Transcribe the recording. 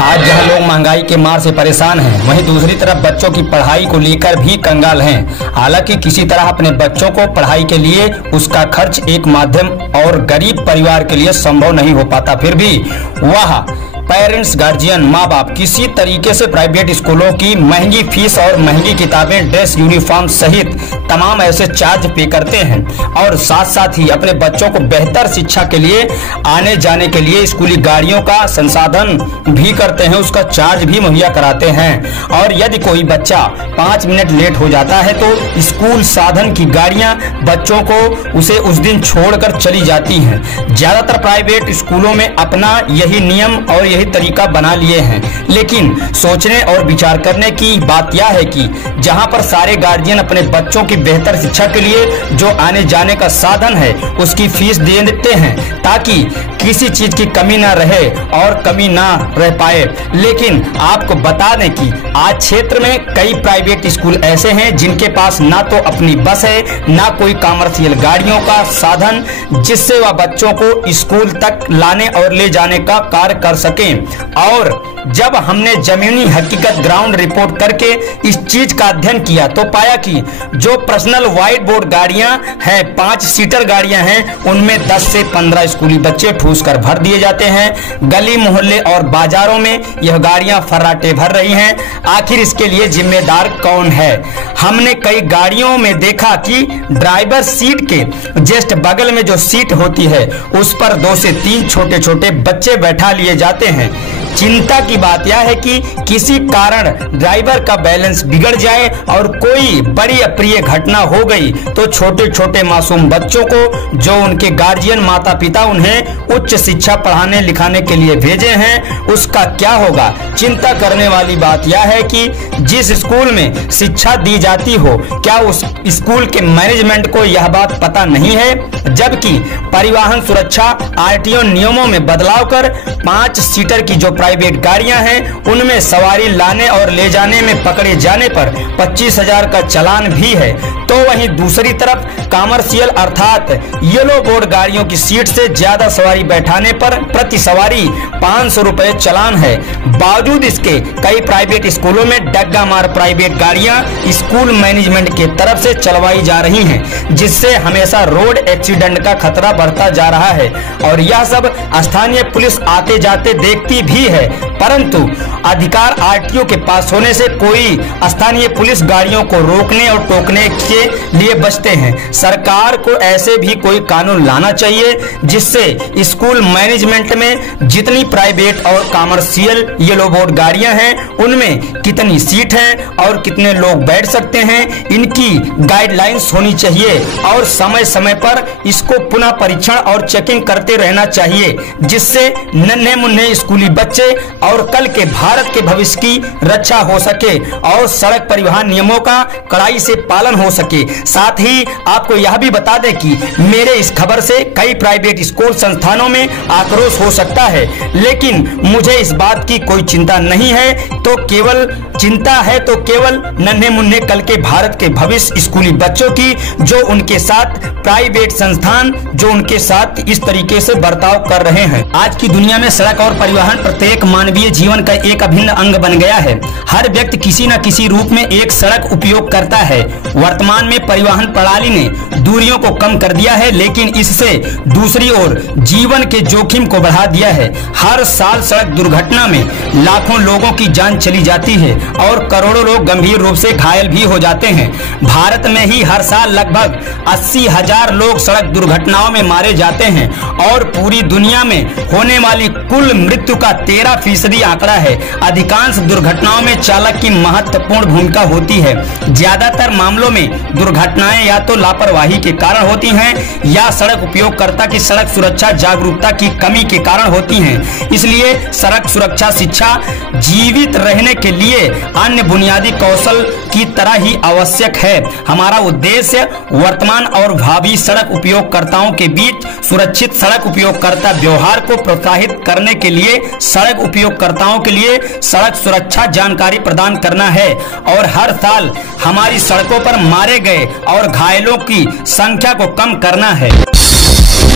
आज जहां लोग महंगाई के मार से परेशान हैं, वहीं दूसरी तरफ बच्चों की पढ़ाई को लेकर भी कंगाल हैं। हालांकि किसी तरह अपने बच्चों को पढ़ाई के लिए उसका खर्च एक माध्यम और गरीब परिवार के लिए संभव नहीं हो पाता, फिर भी वह पेरेंट्स, गार्जियन, माँ बाप किसी तरीके से प्राइवेट स्कूलों की महंगी फीस और महंगी किताबें, ड्रेस, यूनिफॉर्म सहित तमाम ऐसे चार्ज पे करते हैं और साथ साथ ही अपने बच्चों को बेहतर शिक्षा के लिए आने जाने के लिए स्कूली गाड़ियों का संसाधन भी करते हैं, उसका चार्ज भी मुहैया कराते हैं। और यदि कोई बच्चा 5 मिनट लेट हो जाता है तो स्कूल साधन की गाड़ियां बच्चों को उसे उस दिन छोड़कर चली जाती हैं। ज्यादातर प्राइवेट स्कूलों में अपना यही नियम और यही तरीका बना लिए हैं, लेकिन सोचने और विचार करने की बात यह है कि जहां पर सारे गार्जियन अपने बच्चों की बेहतर शिक्षा के लिए जो आने जाने का साधन है उसकी फीस दे देते हैं ताकि किसी चीज की कमी ना रहे और कमी ना रह पाए। लेकिन आपको बता दें कि आज क्षेत्र में कई प्राइवेट स्कूल ऐसे हैं जिनके पास ना तो अपनी बस है, ना कोई कमर्शियल गाड़ियों का साधन जिससे वह बच्चों को स्कूल तक लाने और ले जाने का कार्य कर सके। और जब हमने जमीनी हकीकत ग्राउंड रिपोर्ट करके इस चीज का अध्ययन किया तो पाया कि जो पर्सनल व्हाइट बोर्ड गाड़ियां हैं, 5 सीटर गाड़ियां हैं, उनमें 10 से 15 स्कूली बच्चे ठूस कर भर दिए जाते हैं। गली मोहल्ले और बाजारों में यह गाड़ियां फर्राटे भर रही हैं। आखिर इसके लिए जिम्मेदार कौन है? हमने कई गाड़ियों में देखा कि ड्राइवर सीट के जस्ट बगल में जो सीट होती है उस पर 2 से 3 छोटे छोटे बच्चे बैठा लिए जाते हैं। चिंता की बात यह है कि किसी कारण ड्राइवर का बैलेंस बिगड़ जाए और कोई बड़ी अप्रिय घटना हो गई तो छोटे छोटे मासूम बच्चों को जो उनके गार्जियन माता पिता उन्हें उच्च शिक्षा पढ़ाने लिखाने के लिए भेजे हैं उसका क्या होगा? चिंता करने वाली बात यह है कि जिस स्कूल में शिक्षा दी जाती हो क्या उस स्कूल के मैनेजमेंट को यह बात पता नहीं है? जबकि परिवहन सुरक्षा आरटीओ नियमों में बदलाव कर 5 सीटर की जो प्राइवेट गाड़ियां हैं उनमें सवारी लाने और ले जाने में पकड़े जाने पर 25,000 का चालान भी है। तो वहीं दूसरी तरफ कमर्शियल अर्थात येलो बोर्ड गाड़ियों की सीट से ज्यादा सवारी बैठाने पर प्रति सवारी 500 रुपए चालान है। बावजूद इसके कई प्राइवेट स्कूलों में डग्गा मार प्राइवेट गाड़ियां स्कूल मैनेजमेंट के तरफ से चलवाई जा रही हैं, जिससे हमेशा रोड एक्सीडेंट का खतरा बढ़ता जा रहा है। और यह सब स्थानीय पुलिस आते जाते देखती भी है, परंतु अधिकार आरटीओ के पास होने से कोई स्थानीय पुलिस गाड़ियों को रोकने और टोकने के लिए बचते हैं। सरकार को ऐसे भी कोई कानून लाना चाहिए जिससे स्कूल मैनेजमेंट में जितनी प्राइवेट और कमर्शियल येलो बोर्ड गाड़ियां हैं उनमें कितनी सीट हैं और कितने लोग बैठ सकते हैं, इनकी गाइडलाइंस होनी चाहिए और समय समय पर इसको पुनः परीक्षण और चेकिंग करते रहना चाहिए, जिससे नन्हे मुन्ने स्कूली बच्चे और कल के भारत के भविष्य की रक्षा हो सके और सड़क परिवहन नियमों का कड़ाई से पालन हो सके। साथ ही आपको यह भी बता दें कि मेरे इस खबर से कई प्राइवेट स्कूल संस्थानों में आक्रोश हो सकता है, लेकिन मुझे इस बात की कोई चिंता नहीं है। तो केवल चिंता है तो केवल नन्हे मुन्ने कल के भारत के भविष्य स्कूली बच्चों की, जो उनके साथ प्राइवेट संस्थान जो उनके साथ इस तरीके से बर्ताव कर रहे हैं। आज की दुनिया में सड़क और परिवहन प्रत्येक मानवीय जीवन का एक अभिन्न अंग बन गया है। हर व्यक्ति किसी न किसी रूप में एक सड़क उपयोग करता है। वर्तमान में परिवहन प्रणाली ने दूरियों को कम कर दिया है, लेकिन इससे दूसरी ओर जीवन के जोखिम को बढ़ा दिया है। हर साल सड़क दुर्घटना में लाखों लोगों की जान चली जाती है और करोड़ों लोग गंभीर रूप से घायल भी हो जाते हैं। भारत में ही हर साल लगभग 80,000 लोग सड़क दुर्घटनाओं में मारे जाते हैं और पूरी दुनिया में होने वाली कुल मृत्यु का 13% आंकड़ा है। अधिकांश दुर्घटनाओं में चालक की महत्वपूर्ण भूमिका होती है। ज्यादातर मामलों में दुर्घटनाएं या तो लापरवाही के कारण होती हैं या सड़क उपयोगकर्ता की सड़क सुरक्षा जागरूकता की कमी के कारण होती हैं। इसलिए सड़क सुरक्षा शिक्षा जीवित रहने के लिए अन्य बुनियादी कौशल की तरह ही आवश्यक है। हमारा उद्देश्य वर्तमान और भावी सड़क उपयोगकर्ताओं के बीच सुरक्षित सड़क उपयोगकर्ता व्यवहार को प्रोत्साहित करने के लिए सड़क उपयोग उपयोगकर्ताओं के लिए सड़क सुरक्षा जानकारी प्रदान करना है और हर साल हमारी सड़कों पर मारे गए और घायलों की संख्या को कम करना है।